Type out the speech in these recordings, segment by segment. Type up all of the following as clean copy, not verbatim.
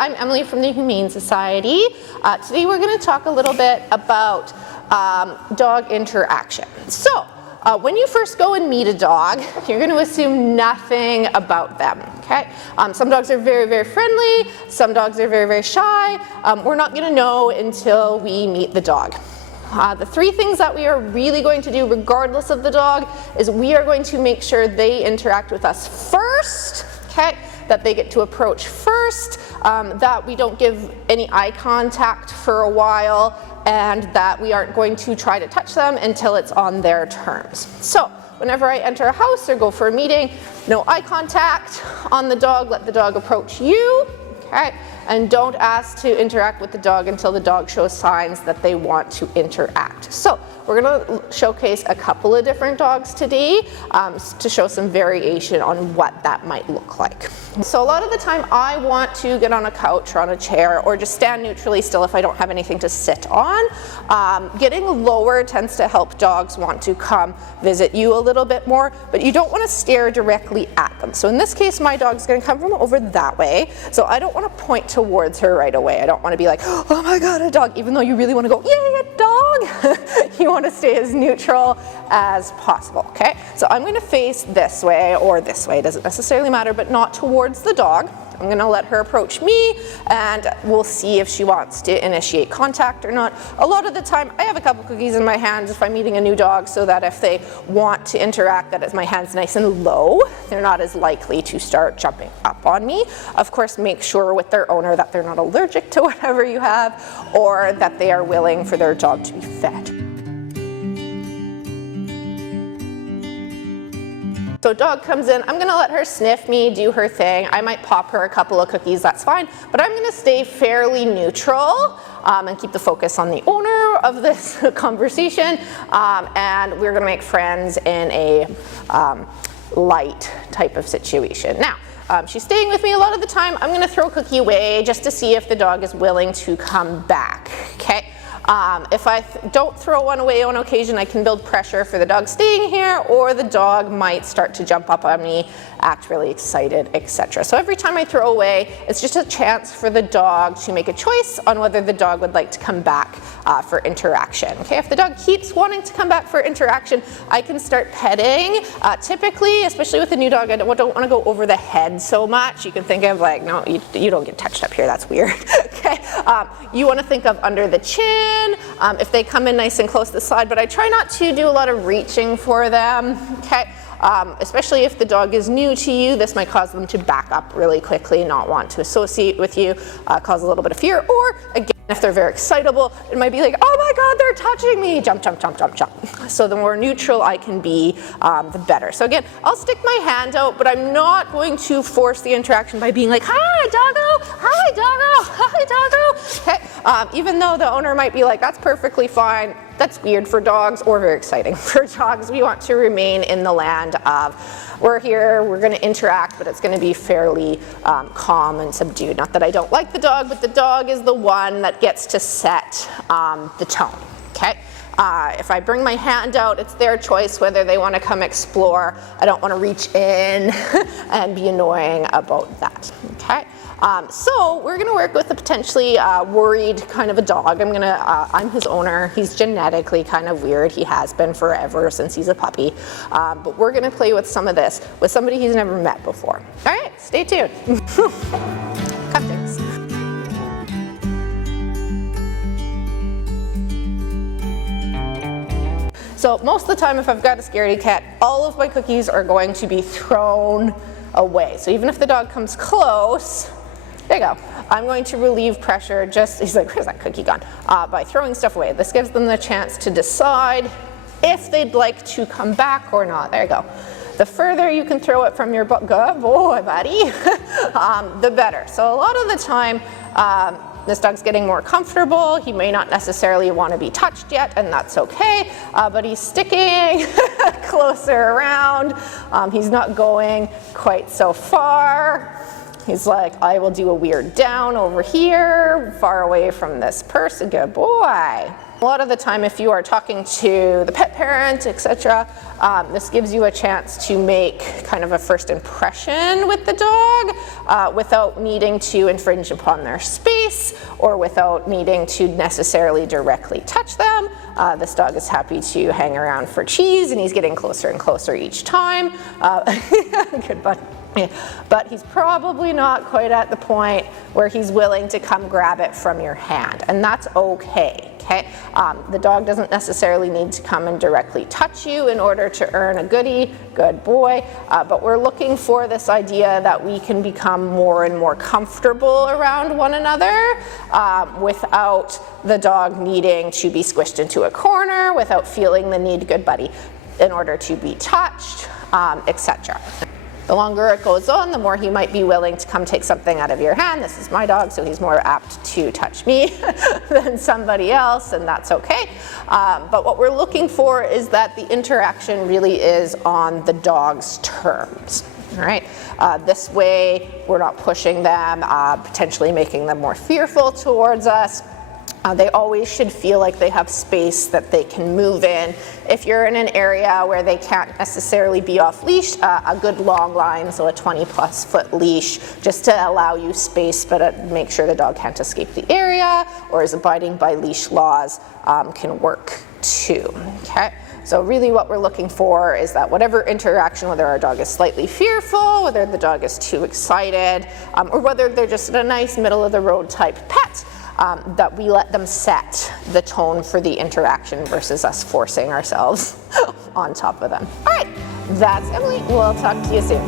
I'm Emily from the Humane Society. Today we're going to talk a little bit about dog interaction. So, when you first go and meet a dog, you're going to assume nothing about them, okay? Some dogs are very, very friendly. Some dogs are very, very shy. We're not going to know until we meet the dog. The three things that we are really going to do regardless of the dog is we are going to make sure they interact with us first, okay? That they get to approach first, that we don't give any eye contact for a while, and that we aren't going to try to touch them until it's on their terms. So whenever I enter a house or go for a meeting, no eye contact on the dog, let the dog approach you, okay? And don't ask to interact with the dog until the dog shows signs that they want to interact. So we're going to showcase a couple of different dogs today to show some variation on what that might look like. So a lot of the time I want to get on a couch or on a chair or just stand neutrally still if I don't have anything to sit on. Getting lower tends to help dogs want to come visit you a little bit more, but you don't want to stare directly at them. So in this case, my dog's going to come from over that way, so I don't want to point towards her right away. I don't want to be like, oh my god, a dog, even though you really want to go, yay, a dog! You want to stay as neutral as possible, okay? So I'm going to face this way or this way, doesn't necessarily matter, but not towards the dog. I'm going to let her approach me and we'll see if she wants to initiate contact or not. A lot of the time I have a couple cookies in my hands if I'm meeting a new dog so that if they want to interact, that is my hands nice and low. They're not as likely to start jumping up on me. Of course, make sure with their owner that they're not allergic to whatever you have or that they are willing for their dog to be fed. So dog comes in, I'm gonna let her sniff me, do her thing. I might pop her a couple of cookies, that's fine, but I'm gonna stay fairly neutral and keep the focus on the owner of this conversation, and we're gonna make friends in a light type of situation. Now, she's staying with me a lot of the time. I'm gonna throw a cookie away just to see if the dog is willing to come back, okay? If I don't throw one away on occasion, I can build pressure for the dog staying here, or the dog might start to jump up on me, act really excited, etc. So every time I throw away, it's just a chance for the dog to make a choice on whether the dog would like to come back for interaction. Okay, if the dog keeps wanting to come back for interaction, I can start petting. Typically, especially with a new dog, I don't want to go over the head so much. You can think of like, no, you don't get touched up here, that's weird. Okay, you want to think of under the chin, if they come in nice and close to the side, but I try not to do a lot of reaching for them, okay? Especially if the dog is new to you, this might cause them to back up really quickly, not want to associate with you, cause a little bit of fear, or again, if they're very excitable, it might be like, oh my god, they're touching me, jump, jump, jump, jump, jump. So the more neutral I can be, the better. So again, I'll stick my hand out, but I'm not going to force the interaction by being like, hi doggo, hi doggo, hi doggo. Okay. Even though the owner might be like, that's perfectly fine, that's weird for dogs or very exciting for dogs. We want to remain in the land of, we're here, we're going to interact, but it's going to be fairly calm and subdued. Not that I don't like the dog, but the dog is the one that gets to set the tone, okay? If I bring my hand out, it's their choice whether they want to come explore. I don't want to reach in and be annoying about that, okay? So we're going to work with a potentially worried kind of a dog. I'm his owner. He's genetically kind of weird. He has been forever since he's a puppy. But we're going to play with some of this with somebody he's never met before. All right, stay tuned. Cupcakes. So most of the time if I've got a scaredy cat, all of my cookies are going to be thrown away. So even if the dog comes close, there you go. I'm going to relieve pressure he's like, where's that cookie gone? By throwing stuff away. This gives them the chance to decide if they'd like to come back or not. There you go. The further you can throw it from your butt, good boy, buddy, the better. So a lot of the time, this dog's getting more comfortable. He may not necessarily want to be touched yet, and that's okay, but he's sticking closer around. He's not going quite so far. He's like, I will do a weird down over here, far away from this person. Good boy. A lot of the time, if you are talking to the pet parent, etc., this gives you a chance to make kind of a first impression with the dog without needing to infringe upon their space or without needing to necessarily directly touch them. This dog is happy to hang around for cheese, and he's getting closer and closer each time. Good buddy. Yeah, but he's probably not quite at the point where he's willing to come grab it from your hand, and that's okay. Okay, the dog doesn't necessarily need to come and directly touch you in order to earn a goodie, good boy, but we're looking for this idea that we can become more and more comfortable around one another without the dog needing to be squished into a corner, without feeling the need, good buddy, in order to be touched, etc. The longer it goes on, the more he might be willing to come take something out of your hand. This is my dog, so he's more apt to touch me than somebody else, and that's okay. But what we're looking for is that the interaction really is on the dog's terms. All right. This way, we're not pushing them, potentially making them more fearful towards us. They always should feel like they have space that they can move in. If you're in an area where they can't necessarily be off leash, a good long line, so a 20+ foot leash, just to allow you space, but make sure the dog can't escape the area or is abiding by leash laws, can work too. Okay. So really what we're looking for is that whatever interaction, whether our dog is slightly fearful, whether the dog is too excited, or whether they're just a nice middle of the road type pet, that we let them set the tone for the interaction versus us forcing ourselves on top of them. All right, that's Emily. We'll talk to you soon.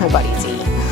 My buddy T.